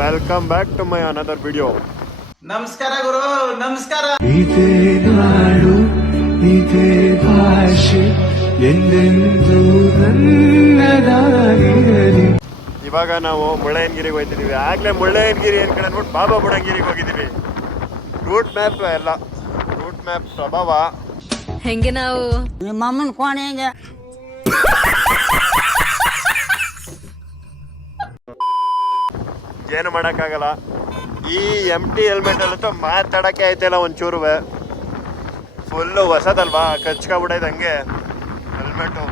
Welcome back to my another video ನಮಸ್ಕಾರ ಗುರು ನಮಸ್ಕಾರ. ಇದೇ ನಾಡು ಇದೇ ಭಾಷೆ ಎಂದೆಂದು ನನ್ನದಾಗಿರಲಿ. ಇವಾಗ ನಾವು ಮುಳ್ಳಯ್ಯನಗಿರಿಗೆ ಹೋಗ್ತಿದೀವಿ ಆಗ್ಲೇ ಮುಳ್ಳಯ್ಯನಗಿರಿ ಅನ್ಕೊಂಡು ಅಂದ್ಬಿಟ್ಟು ಬಾಬಾ ಬುಡಂಗಿರಿಗೆ ಹೋಗಿದ್ದೀವಿ. ರೂಟ್ ಮ್ಯಾಪ್ ಎಲ್ಲ. ರೂಟ್ ಮ್ಯಾಪ್ ಪ್ರಭಾವ ಹೆಂಗೆ ನಾವು? ನಿಮ್ಮ ಅಮ್ಮನ ಕೋಣೆಗೆ. ಏನು ಮಾಡೋಕ್ಕಾಗಲ್ಲ. ಈ ಎಂ ಟಿ ಹೆಲ್ಮೆಟ್ ಅಲ್ಲಂತೂ ಮಾತಾಡೋಕ್ಕೆ ಆಯ್ತಿಲ್ಲ ಒಂಚೂರು. ಫುಲ್ಲು ಹೊಸದಲ್ವಾ? ಕಚ್ಕೊಬಿಡೈತೆ ಹಂಗೆ ಹೆಲ್ಮೆಟು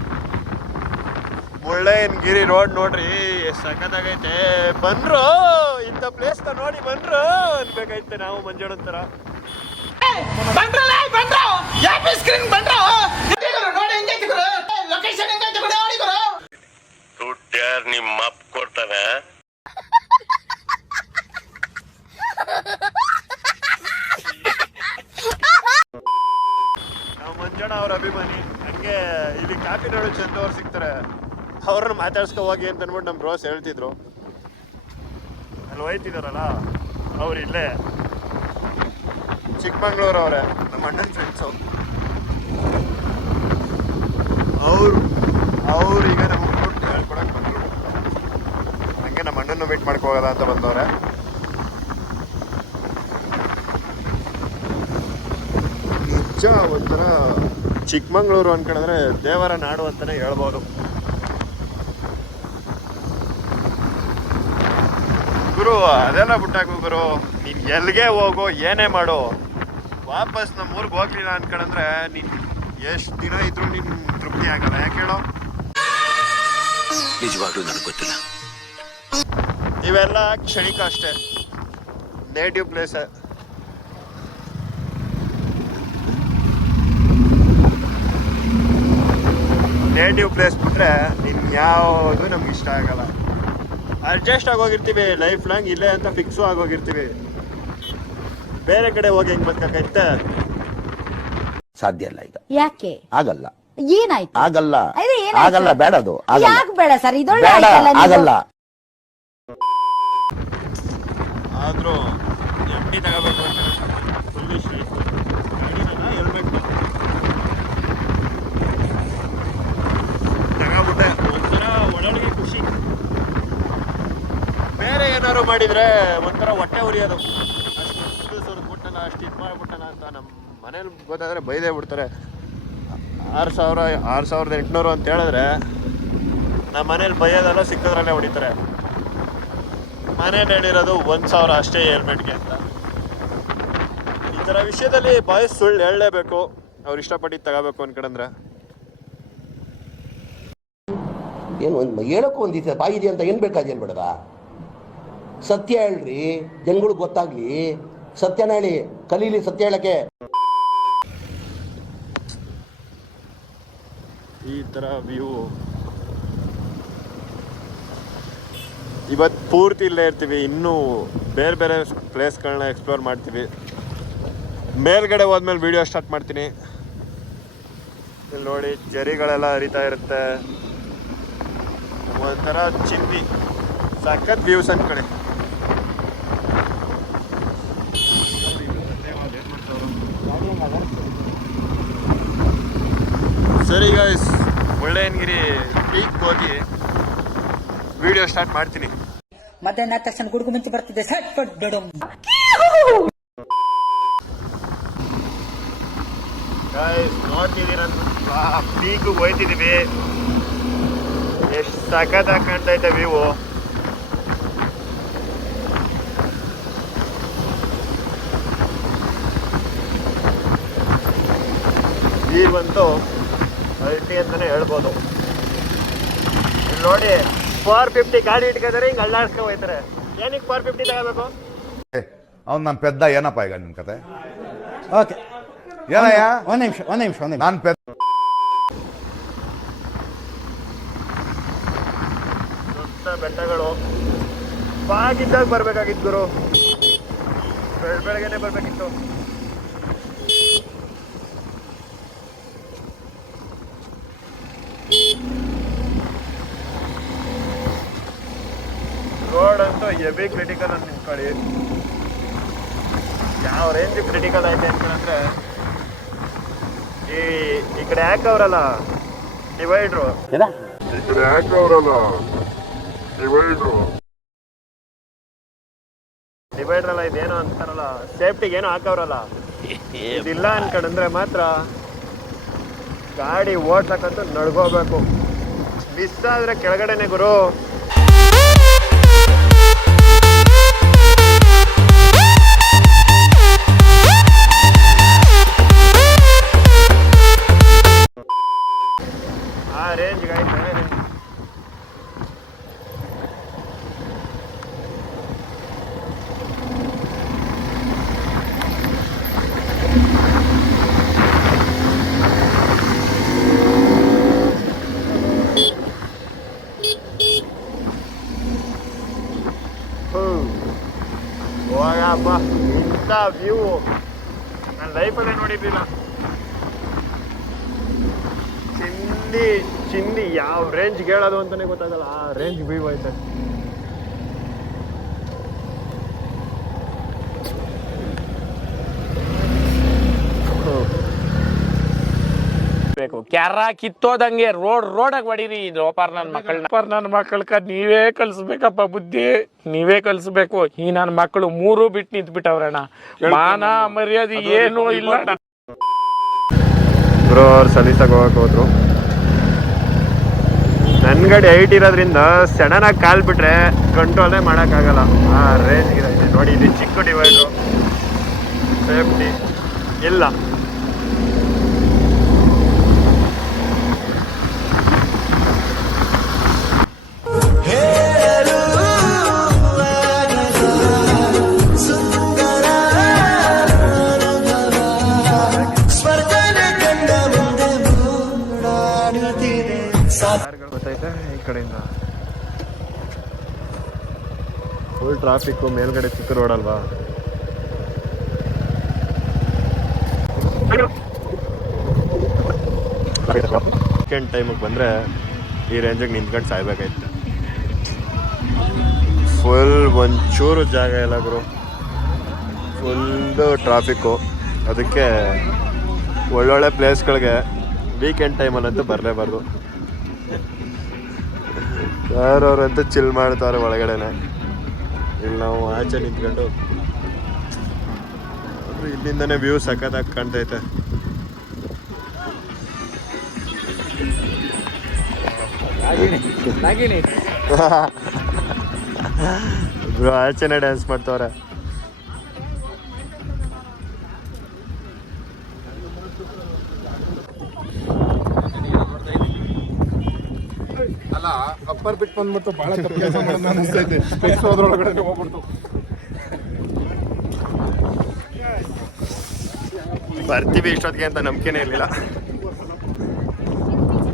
ಮುಳ್ಳಯ್ಯನಗಿರಿ ರೋಡ್ ನೋಡ್ರಿ ಸಖತ್ತಾಗೈತೆ. ಬಂದ್ರು ಇಂಥ ಪ್ಲೇಸ್ ನೋಡಿ ಬಂದ್ರು ಅನ್ಬೇಕೈತೆ ನಾವು ಮಂಜುಳ ಥರ ಬಂದ್ರಲ್ಲ ಬಂದ್ರು ಯಾಪಿ ಸ್ಕ್ರೀನ್ ಬಂದ್ರು ನೋಡಿ ಹೆಂಗೈತಿ ಗುರು ಲೊಕೇಶನ್ ಹೆಂಗೈತಿ ಗುರು ನೋಡಿ ಗುರು ದುಡ್ಡು ಯಾರು ನಿಮ್ಮ ಅಪ್ಪ ಕೊಡ್ತಾನೆ ನಾವು ಮಂಜಣ್ಣ ಅವ್ರ ಅಭಿಮಾನಿ ಹಂಗೆ ಇಲ್ಲಿ ಕಾಪಿನಾಡು ಚಂದವ್ರು ಸಿಗ್ತಾರೆ ಅವ್ರನ್ನ ಮಾತಾಡ್ಸ್ಕೊ ಹೋಗಿ ಅಂತ ಅಂದ್ಬಿಟ್ಟು ನಮ್ಮ ಬ್ರೋಸ್ ಹೇಳ್ತಿದ್ರು. ಅಲ್ಲಿ ಹೋಯ್ತಿದಾರಲ್ಲ ಅವ್ರು ಇಲ್ಲೇ. ಚಿಕ್ಕಮಂಗ್ಳೂರು ಅವರೇ. ನಮ್ಮ ಅಣ್ಣನ ಫ್ರೆಂಡ್ಸು ಅವ್ರು. ಅವ್ರು ಈಗ ನಮ್ಗೆ ಕೊಟ್ಟು ಹೇಳ್ಕೊಡಕ್ಕೆ ಬಂದರು. ಹಂಗೆ ನಮ್ಮ ಅಣ್ಣನ ಮೀಟ್ ಮಾಡ್ಕೊ ಹೋಗೋದ ಅಂತ ಬಂದವ್ರೆ. ನಿಜ ಒಂಥರ ಚಿಕ್ಕಮಂಗ್ಳೂರು ಅನ್ಕೊಂಡ್ರೆ ದೇವರ ನಾಡು ಅಂತಾನೆ ಹೇಳ್ಬೋದು ಗುರು ಅದೆಲ್ಲ ಬಿಟ್ಟಾಕು ಗುರು. ನೀನ್ ಎಲ್ಲಿಗೆ ಹೋಗು ಏನೇ ಮಾಡು. ವಾಪಸ್ ನಮ್ಮ ಊರಿಗೆ ಹೋಗ್ಲಿಲ್ಲ ಅನ್ಕೊಂಡ್ರೆ ನೀನ್ ಎಷ್ಟು ದಿನ ಇದ್ರು ನಿನ್ ತೃಪ್ತಿ ಆಗಲ್ಲ. ಯಾಕೆ ಹೇಳೋ? ನಿಜವಾಗ್ಲೂ ನನಗೆ ಗೊತ್ತಿಲ್ಲ. ಇವೆಲ್ಲ ಕ್ಷಣಿಕ ಅಷ್ಟೇ. ನೇಟಿವ್ ಪ್ಲೇಸ್ ನೇಟಿವ್ ಪ್ಲೇಸ್ ಬಿಟ್ರೆ ನಿನ್ ಯಾವುದು ನಮ್ಗೆ ಇಷ್ಟ ಆಗಲ್ಲ. ಅಡ್ಜಸ್ಟ್ ಆಗೋಗಿರ್ತೀವಿ ಲೈಫ್ ಲಾಂಗ್ ಇಲ್ಲೇ ಅಂತ ಫಿಕ್ಸು ಆಗೋಗಿರ್ತೀವಿ. ಬೇರೆ ಕಡೆ ಹೋಗಿ ಹೆಂಗ್ ಬದುಕೈತೆ ಸಾಧ್ಯ ಇಲ್ಲ ಈಗ. ಯಾಕೆ? ಆಗಲ್ಲ. ಏನಾಯ್ತು? ಆಗಲ್ಲ. ಅದೇ ಏನಾಯ್ತು? ಆಗಲ್ಲ ಬೇಡ ಅದು. ಆಗಲ್ಲ. ಯಾಕೆ ಬೇಡ ಸರ್? ಇದೊಳ್ಳೆ ಬೇಡ ಆಯ್ತಲ್ಲ ನೀವು? ಆಗಲ್ಲ. ಆದ್ರೂ ಎಂ ತಗೋಬೇಕು ಅಂತ ಫುಲ್ ಇಷ್ಟ ಹೆಲ್ಮೆಟ್ ತಗೋಬಿಟ್ಟೆ ಒಂಥರ ಒಳಗೆ ಖುಷಿ ಬೇರೆ ಏನಾದ್ರು ಮಾಡಿದ್ರೆ ಒಂಥರ ಹೊಟ್ಟೆ ಉರಿಯೋದು. ಅಷ್ಟು ಸುರಿದ್ಬಿಟ್ಟಲ್ಲ ಅಷ್ಟು ಇದು ಮಾಡಿಬಿಟ್ಟಲ್ಲ ಅಂತ ನಮ್ಮ ಮನೇಲಿ ಗೊತ್ತಾದ್ರೆ ಬೈದೇ ಬಿಡ್ತಾರೆ. ಆರು ಸಾವಿರ, ಆರು ಸಾವಿರದ ಎಂಟುನೂರು ಅಂತ ಹೇಳಿದ್ರೆ ನಮ್ಮ ಮನೇಲಿ ಬೈಯೋದೆಲ್ಲ ಸಿಕ್ಕದ್ರಲ್ಲೇ ಹೊಡಿತಾರೆ. ಮನೇಲಿ ಹೇಳಿರೋದು ಒಂದು ಸಾವಿರ ಅಷ್ಟೇ ಹೆಲ್ಮೆಟ್ಗೆ ಅಂತ. ಈ ಥರ ವಿಷಯದಲ್ಲಿ ಬಾಯ್ಸ್ ಸುಳ್ಳು ಹೇಳಲೇಬೇಕು. ಅವ್ರು ಇಷ್ಟಪಟ್ಟಿದ್ದು ತಗೋಬೇಕು ಅಂದ್ಕೊಂಡ್ರೆ ಏನು ಒಂದು ಹೇಳೋಕ್ಕೂ ಒಂದು ಬಾಯಿ ಇದೆ ಅಂತ ಏನು ಬೇಕಾದ ಏನು ಬೇಡದ ಸತ್ಯ ಹೇಳ್ರಿ ಜನಗಳು ಗೊತ್ತಾಗ್ಲಿ. ಸತ್ಯನ ಹೇಳಿ, ಕಲೀಲಿ ಸತ್ಯ ಹೇಳಕ್ಕೆ. ಈ ಥರ ವ್ಯೂ. ಇವತ್ತು ಪೂರ್ತಿ ಇಲ್ಲೇ ಇರ್ತೀವಿ, ಇನ್ನೂ ಬೇರೆ ಬೇರೆ ಪ್ಲೇಸ್ಗಳನ್ನ ಎಕ್ಸ್ಪ್ಲೋರ್ ಮಾಡ್ತೀವಿ. ಮೇಲ್ಗಡೆ ಹೋದ್ಮೇಲೆ ವಿಡಿಯೋ ಸ್ಟಾರ್ಟ್ ಮಾಡ್ತೀನಿ. ಇಲ್ಲಿ ನೋಡಿ, ಜರಿಗಳೆಲ್ಲ ಹರಿತಾ ಇರುತ್ತೆ. ಒಂಥರ ಚಿಂದಿ ಸಖತ್ ವ್ಯೂಸ್ ಅನ್ಕಡೆ ಸರಿ ಗಾಯ್ಸ್ ಮುಳ್ಳಯ್ಯನಗಿರಿ ಪೀಕ್ ಹೋಗಿ ವಿಡಿಯೋ ಸ್ಟಾರ್ಟ್ ಮಾಡ್ತೀನಿ. ಮತ್ತೆ ನಾ ತಕ್ಷಣ ಗುಡುಗು ಮುಂಚೆ ಬರ್ತಿದೆ. ಸಟ್ ಪಟ್ ಡಡಮ್. Guys ನೋಡ್ತಿದ್ದೀರ peak ಹೋಯ್ತಿದೀವಿ. ಎಷ್ಟು ಸಖತ್ತಾಗಿ ಕಾಣ್ತಾ ವಿವೋ ವ್ಯೂ ಈ ಬಂತು ಅಲ್ಟಿ ಅಂತಾನೆ ಹೇಳ್ಬೋದು. ಇಲ್ಲಿ ನೋಡಿ ಫೋರ್ ಫಿಫ್ಟಿ ಗಾಡಿ ಇಟ್ಕೊಂಡಿದ್ರೆ ಹಿಂಗೆ ಅಳ್ಳಾಡ್ಸ್ಕೊ ಹೋಯ್ತಾರೆ ಏನಕ್ಕೆ ಫೋರ್ ಫಿಫ್ಟಿ ತಗೋಬೇಕು? ಅವ್ನು ನಮ್ಮ ಪೆದ್ದ ಏನಪ್ಪ ಈಗ ನಿಮ್ಮ ಕತೆ? ಓಕೆ ಏನಯ್ಯ? ಒಂದು ನಿಮಿಷ ಒಂದು ನಿಮಿಷ ಒಂದು ನಿಮಿಷ ನಾನ್ ಪೆದ್ದ ದೊಡ್ಡ ಬೆಟ್ಟಗಳು. ಬಾಗಿದ್ದಾಗ ಬರಬೇಕಾಗಿತ್ತು ಗುರು. ಬೆಳ್ ಬೆಳಗ್ಗೆನೆ ಬರ್ಬೇಕಿತ್ತು. ರೋಡ್ ಅಂತೂ ಎವಿ ಕ್ರಿಟಿಕಲ್ ಅಂತ ನಿಂತ್ಕೊಳ್ಳಿ. ಯಾವ ರೇಂಜ್ ಕ್ರಿಟಿಕಲ್ ಐತೆ ಅಂತಂದ್ರೆ ಈ ಈ ಕಡೆ ಹಾಕವ್ರಲ್ಲ ಡಿವೈಡ್ರು ಈ ಕಡೆ ಹಾಕವ್ರಲ್ಲ ಡಿವೈಡ್ರು ಡಿವೈಡ್ರಲ್ಲ ಇದೇನು ಅಂತಾರಲ್ಲ ಸೇಫ್ಟಿಗೆ ಏನು ಹಾಕವ್ರಲ್ಲ. ಇದಿಲ್ಲ ಅನ್ಕೊಂಡ್ರೆ ಮಾತ್ರ ಗಾಡಿ ಓಡ್ಸಕ್ಕಂತೂ ನಡ್ಕೋಬೇಕು. ಮಿಸ್ ಆದ್ರೆ ಕೆಳಗಡೆನೆ ಗುರು. ಆ ರೇಂಜ್ಗೆ ಆಯ್ತು ಹೋಗಪ್ಪ ಇಂಥ ವ್ಯೂ ನನ್ನ ಲೈಫಲ್ಲೇ ನೋಡಿದ್ದಿಲ್ಲ ಚಿಂದಿ ಚಿಂದಿ ಯಾವ ಕೇಳೋದು ಹೇಳೋದು ಅಂತಾನೆ ಗೊತ್ತಾಗಲ್ಲ. ಆ ರೇಂಜ್ ಬೀವ್ ಐತೆ ಬೇಕು. ಕ್ಯಾರ ಕಿತ್ತೋದಂಗೆ ರೋಡ್ ರೋಡಾಗ ಹೊಡೀರಿ ಲೋಪಾರ್ ನನ್ನ ಮಕ್ಕಳನ್ನ ನನ್ನ ಮಕ್ಕಳ ನೀವೇ ಕಲ್ಸ್ಬೇಕಪ್ಪ ಬುದ್ಧಿ. ನೀವೇ ಕಲ್ಸ್ಬೇಕು. ಈ ನನ್ನ ಮಕ್ಕಳು ಮೂರು ಬಿಟ್ಟು ನಿಂತ್ ಬಿಟ್ಟವ್ರಣ್ಣ ಮಾನ ಮರ್ಯಾದೆ ಏನು ಇಲ್ಲ. ಬ್ರೋ ಅವ್ರು ಸಲೀಸಾಗಿ ಹೋಗಕ್ ಹೋದ್ರು. ನನ್ನ ಗಾಡಿ ಹೈಟ್ ಇರೋದ್ರಿಂದ ಸಡನ್ ಆಗಿ ಕಾಲ್ ಬಿಟ್ರೆ ಕಂಟ್ರೋಲೇ ಮಾಡೋಕ್ಕಾಗಲ್ಲ. ಆ ರೇಂಜ್ ಇದೆ ನೋಡಿ, ಇಲ್ಲಿ ಚಿಕ್ಕ ಡಿವೈಡು ಸೇಫ್ಟಿ ಇಲ್ಲ. ಗೊತ್ತೈತೆ ಈ ಕಡೆಯಿಂದ. ಫುಲ್ ಟ್ರಾಫಿಕ್ಕು ಮೇಲ್ಗಡೆ ಚಿಕ್ಕ ರೋಡ್ ಅಲ್ವಾ? ವೀಕೆಂಡ್ ಟೈಮಿಗೆ ಬಂದರೆ ಈ ರೇಂಜಿಗೆ ನಿಂತ್ಕೊಂಡು ಸಾಯ್ಬೇಕಾಯ್ತು. ಫುಲ್ ಒಂಚೂರು ಜಾಗ ಇಲ್ಲ ಗುರು. ಫುಲ್ಲು ಟ್ರಾಫಿಕ್ಕು ಅದಕ್ಕೆ ಒಳ್ಳೊಳ್ಳೆ ಪ್ಲೇಸ್ಗಳಿಗೆ ವೀಕೆಂಡ್ ಟೈಮಲ್ಲಂತೂ ಬರಲೇಬಾರ್ದು. ಯಾರವ್ರಂತೂ ಚಿಲ್ ಮಾಡ್ತಾರೆ ಒಳಗಡೆನೆ. ಇಲ್ಲಿ ನಾವು ಆಚೆ ನಿಂತ್ಕೊಂಡು ಇಲ್ಲಿಂದನೇ ವ್ಯೂ ಸಖತ್ತಾಗಿ ಕಾಣ್ತೈತೆ. Bro ಆಚೆನೆ dance ಮಾಡ್ತವ್ರೆ. ಅಲ್ಲ ಅಪ್ಪರ್ ಬಿಟ್ ಬಂದ್ಬಿಟ್ಟು ಬಹಳ ತಪ್ಪು ಕೆಲಸ ಮಾಡೋಣ ಅನಿಸ್ತೈತೆ ಸ್ಪೆಕ್ಸ್ ಹೋದ್ರೊಳಗಡೆ ಹೋಗ್ಬಿಡ್ತು ಬರ್ತೀವಿ ಇಷ್ಟೊತ್ತಿಗೆ ಅಂತ ನಂಬಿಕೆನೇ ಇರಲಿಲ್ಲ.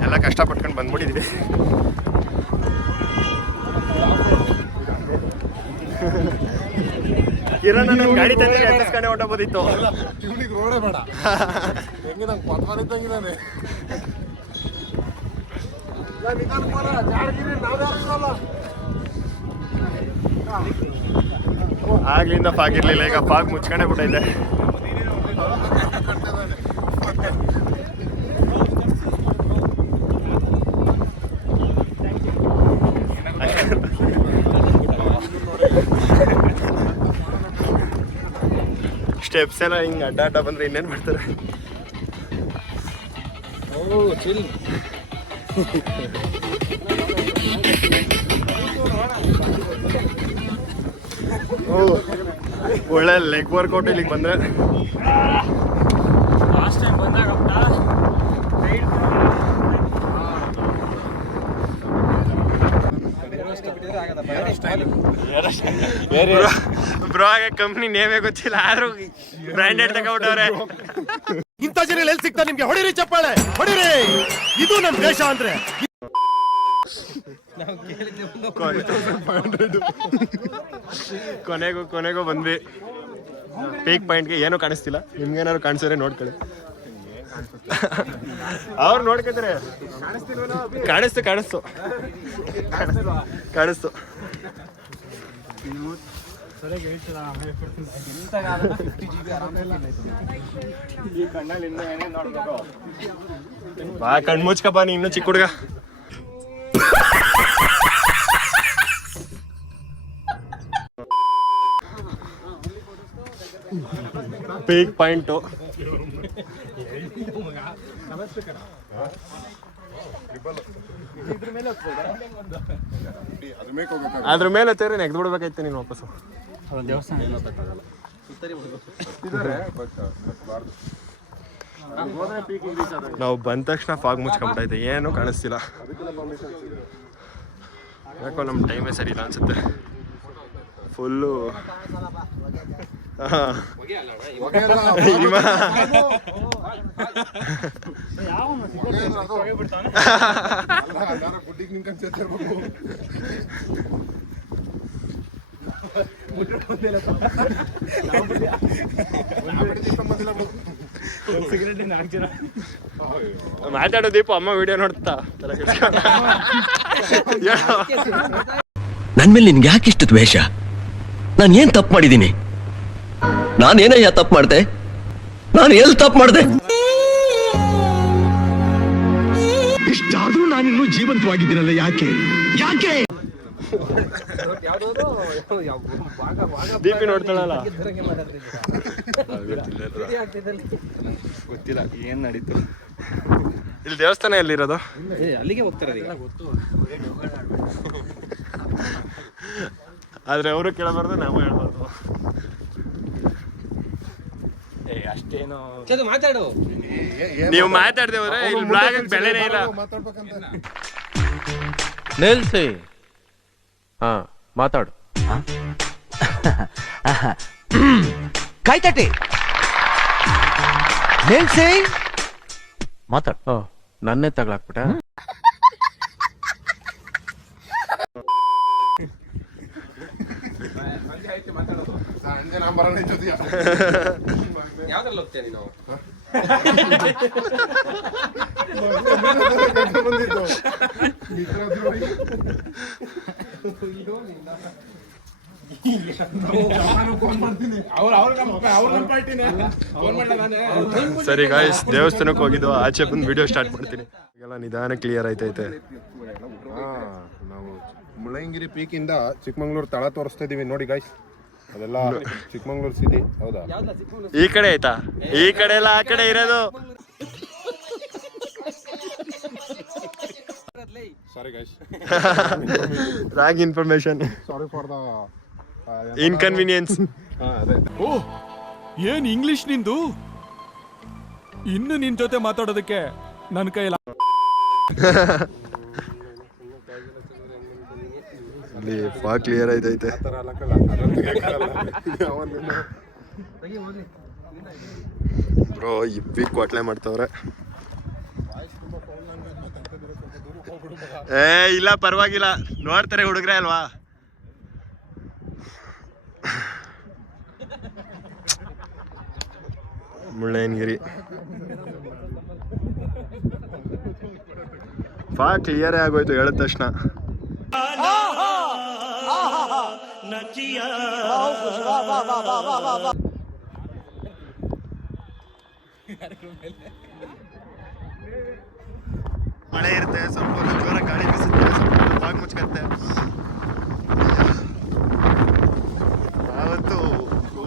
ಎಲ್ಲ ಕಷ್ಟಪಟ್ಕೊಂಡು ಬಂದ್ಬಿಟ್ಟಿದ್ವಿ. ಇರೋಣ ನನ್ನ ಗಾಡಿ ತಂದ್ರೆ ಎತ್ತಿಸ್ಕೊಂಡೆ ಹೊಟ್ಟೋಗೋದಿತ್ತು ಇವನಿಗೆ ರೋಡೇ ಬೇಡ. ಹೆಂಗೆ ನಂಗೆ ಪದ್ಮಾನ ಇದ್ದಂಗಿದ್ದಾನೆ ಆಗ್ಲಿಂದ ಫಾಗ್ ಇರ್ಲಿಲ್ಲ, ಈಗ ಫಾಗ್ ಮುಚ್ಕೊಂಡೇ ಬಿಟ್ಟೈತೆ. ಸ್ಟೆಪ್ಸ್ ಎಲ್ಲ ಹಿಂಗೆ ಅಡ್ಡ ಅಡ್ಡ ಬಂದ್ರೆ ಇನ್ನೇನು ಮಾಡ್ತಾರೆ? ಓ ಒಳ್ಳೆ ಲೆಗ್ ವರ್ಕೌಟ್ ಇಲ್ಲಿಗೆ ಬಂದ್ರೆ. ಬ್ರೋ ಆಗ ಕಂಪ್ನಿ ನೇಮೇ ಗೊತ್ತಿಲ್ಲ. ಆದ್ರೂ ಬ್ರ್ಯಾಂಡೆಡ್ ತಗೊಂಡವ್ರೆ ಇಂಥ ಜನ ಎಲ್ಲಿ ಸಿಗ್ತಾರೆ ನಿಮ್ಗೆ? ಹೊಡಿರಿ ಚಪ್ಪಾಳೆ, ಹೊಡಿರಿ. ಇದು ನಮ್ ದೇಶ ಅಂದ್ರೆ. ಕೊನೆಗೂ ಕೊನೆಗೂ ಬಂದ್ವಿ. ಪೀಕ್ ಪಾಯಿಂಟ್ಗೆ ಏನೂ ಕಾಣಿಸ್ತಿಲ್ಲ. ನಿಮ್ಗೇನಾದ್ರು ಕಾಣಿಸಿದ್ರೆ ನೋಡ್ಕೊಳ್ಳಿ. ಅವ್ರು ನೋಡ್ಕೊತಾರೆ. ಕಾಣಿಸ್ತು ಕಾಣಿಸ್ತು. ಕಾಣಿಸ್ತು. ಬಾ ಕಣ್ ಮುಚ್ಕಪ್ಪ ನೀ ಇನ್ನೂ ಚಿಕ್ಕ ಹುಡುಗ. ಪೀಕ್ ಪಾಯಿಂಟು ಅದ್ರ ಮೇಲೆ ಹತ್ತಿರ ನೆಗ್ದು ಬಿಡ್ಬೇಕಾಯ್ತು ನೀನು ವಾಪಸ್ಸು. ಇದಾರೆ ಬಟ್ ಬಾರ್ದು ನಾವು ಬಂದ ತಕ್ಷಣ ಫಾಗ್ ಮುಚ್ಕೊಂಬಿಟ್ಟೈತೆ ಏನು ಕಾಣಿಸ್ತಿಲ್ಲ. ಯಾಕೋ ನಮ್ಮ ಟೈಮೇ ಸರಿ ಇಲ್ಲ ಅನ್ಸುತ್ತೆ. ಫುಲ್ಲು ಮಾತಾಡೋ ದೀಪ ಅಮ್ಮ ವಿಡಿಯೋ ನೋಡ್ತಾ. ನನ್ ಮೇಲೆ ನಿನ್ಗೆ ಯಾಕೆ ಇಷ್ಟು ದ್ವೇಷ? ನಾನು ಏನ್ ತಪ್ಪು ಮಾಡಿದ್ದೀನಿ ನಾನೇನಯ್ಯ ತಪ್ಪು ಮಾಡ್ದೆ? ನಾನು ಎಲ್ಲಿ ತಪ್ಪು ಮಾಡ್ದೆ? ಇಷ್ಟಾದ್ರೂ ನಾನಿನ್ನೂ ಜೀವಂತವಾಗಿದ್ದೀನಲ್ಲ ಯಾಕೆ? ಯಾಕೆ? ದೀಪಿ ನೋಡ್ತಾಳಲ್ಲ. ಗೊತ್ತಿಲ್ಲ ಏನ್ ನಡೀತು? ಇಲ್ಲಿ ದೇವಸ್ಥಾನ ಎಲ್ಲಿರೋದು? ಅಲ್ಲಿಗೆ ಹೋಗ್ತಾರೆ ಆದ್ರೆ ಅವರು ಕೇಳಬಾರ್ದು ನಾವು ಹೇಳ್ಬಾರ್ದು. ಅಷ್ಟೇನು ಮಾತಾಡು. ನೀವು ಮಾತಾಡ್ದೇವ್ರೆ ಹೋದ್ರೆ ಇಲ್ಲಿ ಬ್ಲಾಗ್ ಬೆಲೆನೇ ಇಲ್ಲ. ಮಾತಾಡ್ಬೇಕಂತ. ನಿಲ್ಸಿ. ಹಾ ಮಾತಾಡು. ಕಾಯ್ತಟ್ಟೆ. ನಿಲ್ಸಿ ಮಾತಾಡು. ಓ ನನ್ನೇ ತಗ್ಲಾಕ್ಬಿಟ್ಟ? ಯಾವ್ದ್ರಲ್ಲಿ ಹೋಗ್ತೀಯ ನೀನು? ಬಂದಿದ್ದು. ಸರಿ ಗಾಯ್ಸ್ ದೇವಸ್ಥಾನಕ್ಕೆ ಹೋಗಿದ್ದು ಆಚೆ ಬಂದು ವಿಡಿಯೋ ಸ್ಟಾರ್ಟ್ ಮಾಡ್ತೀನಿ. ಎಲ್ಲ ನಿಧಾನ ಕ್ಲಿಯರ್ ಆಯ್ತೈತೆ. ಹಾ ನಾವು ಪೀಕ್ ಇಂದ ಚಿಕ್ಕಮಂಗ್ಳೂರು ತಳ ತೋರಿಸ್ತಾ ಇದೀವಿ. ನೋಡಿ ಗಾಯ್ಸ್ ಅದೆಲ್ಲ ಚಿಕ್ಕಮಂಗ್ಳೂರ್ ಸಿಟಿ ಹೌದಾ? ಈ ಕಡೆ ಆಯ್ತಾ? ಈ ಕಡೆ ಎಲ್ಲ ಆ ಕಡೆ ಇರೋದು? Sorry guys wrong information sorry for the inconvenience ಹಾ ಅದೇ ಓ ಏನ್ ಇಂಗ್ಲಿಷ್ ನಿಂದು? ಇನ್ನು ನಿನ್ ಜೊತೆ ಮಾತಾಡೋದಕ್ಕೆ ನನ್ನ ಕೈಲ ಅಲ್ಲಿ ಫಾ ಕ್ಲಿಯರ್ ಆಯ್ತೈತೆ ಬ್ರೋ ಇಬ್ಬಿ ಕೊಟ್ಲೆ ಮಾಡ್ತವ್ರೆ. ಏ ಇಲ್ಲ ಪರವಾಗಿಲ್ಲ. ನೋಡ್ತಾರೆ ಹುಡುಗ್ರೆ ಅಲ್ವಾ? ಮುಳ್ಳಯ್ಯನಗಿರಿ. ಫಾ ಕ್ಲಿಯರೇ ಆಗೋಯ್ತು ಹೇಳಿದ ತಕ್ಷಣ. ಮಳೆ ಇರುತ್ತೆ, ಸ್ವಲ್ಪ ಜೋರ ಗಾಳಿ ಬೀಸುತ್ತೆ, ಸ್ವಲ್ಪ ಬಾಗ್ ಮುಚ್ಕತ್ತೆ. ಅವತ್ತು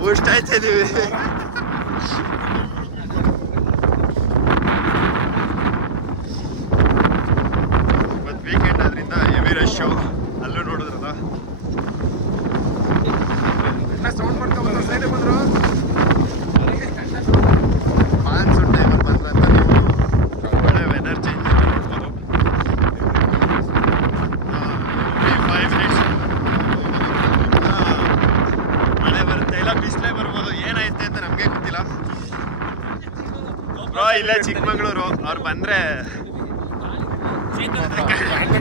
ಊಷ್ಟ ಆಯ್ತಾ ಇವತ್ತು ವೀಕೆಂಡ್ ಆದ್ರಿಂದ ಹೆವಿ ರಶ್ ಅಲ್ಲೂ ನೋಡಿದ್ರಲ್ಲ ಸೌಂಡ್ ಮಾಡ್ಕೊಂಡ್ಬಂದ್ರು ಸೈಡ್ ಬಂದ್ರು ಮಾನ್ಸೂನ್ ಟೈಮಲ್ಲಿ ಬಂದ್ರೆ ಅಂತ ನೀವು ಒಳ್ಳೆ ವೆದರ್ ಚೇಂಜ್ ನೋಡ್ಬೋದು ಫೈವ್ ಮಿನಿಟ್ಸ್ ಮಳೆ ಬರುತ್ತೆ ಇಲ್ಲ ಬಿಸಿಲೇ ಬರ್ಬೋದು ಏನಾಯ್ತೆ ಅಂತ ನಮಗೆ ಗೊತ್ತಿಲ್ಲ ಬ್ರೋ ಇಲ್ಲೇ ಚಿಕ್ಕಮಗಳೂರು ಅವ್ರು ಬಂದ್ರೆ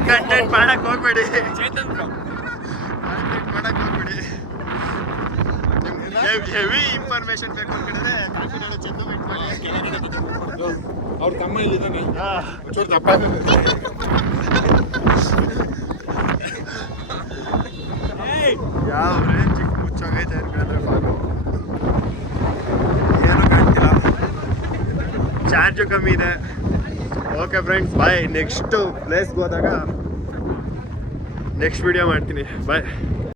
ಕಂಟೆಂಟ್ ಮಾಡಕ್ ಹೋಗ್ಬೇಡಿ ಮಾಡಕ್ ಹೋಗ್ಬೇಡಿ ಹೆವಿ ಇನ್ಫಾರ್ಮೇಶನ್ ಬೇಕು ಅಂತಂದ್ರೆ ಕಾಫಿನಾಡು ಚಂದು ಮಾಡಿ. ಅವ್ರ ತಮ್ಮ ಇಲ್ಲಿದ್ದಾನೆ ಚೂರು ದಪ್ಪ ಯಾವ ಸಾಕಾಗೈತೆ ಅನ್ಕೊಂಡ್ರೆ ಫಾಗು ಏನು ಕಾಣ್ತಿಲ್ಲ. ಚಾರ್ಜು ಕಮ್ಮಿ ಇದೆ. ಓಕೆ ಫ್ರೆಂಡ್ಸ್ ಬಾಯ್ ನೆಕ್ಸ್ಟು ಪ್ಲೇಸ್ಗೆ ಹೋದಾಗ ನೆಕ್ಸ್ಟ್ ವಿಡಿಯೋ ಮಾಡ್ತೀನಿ. ಬಾಯ್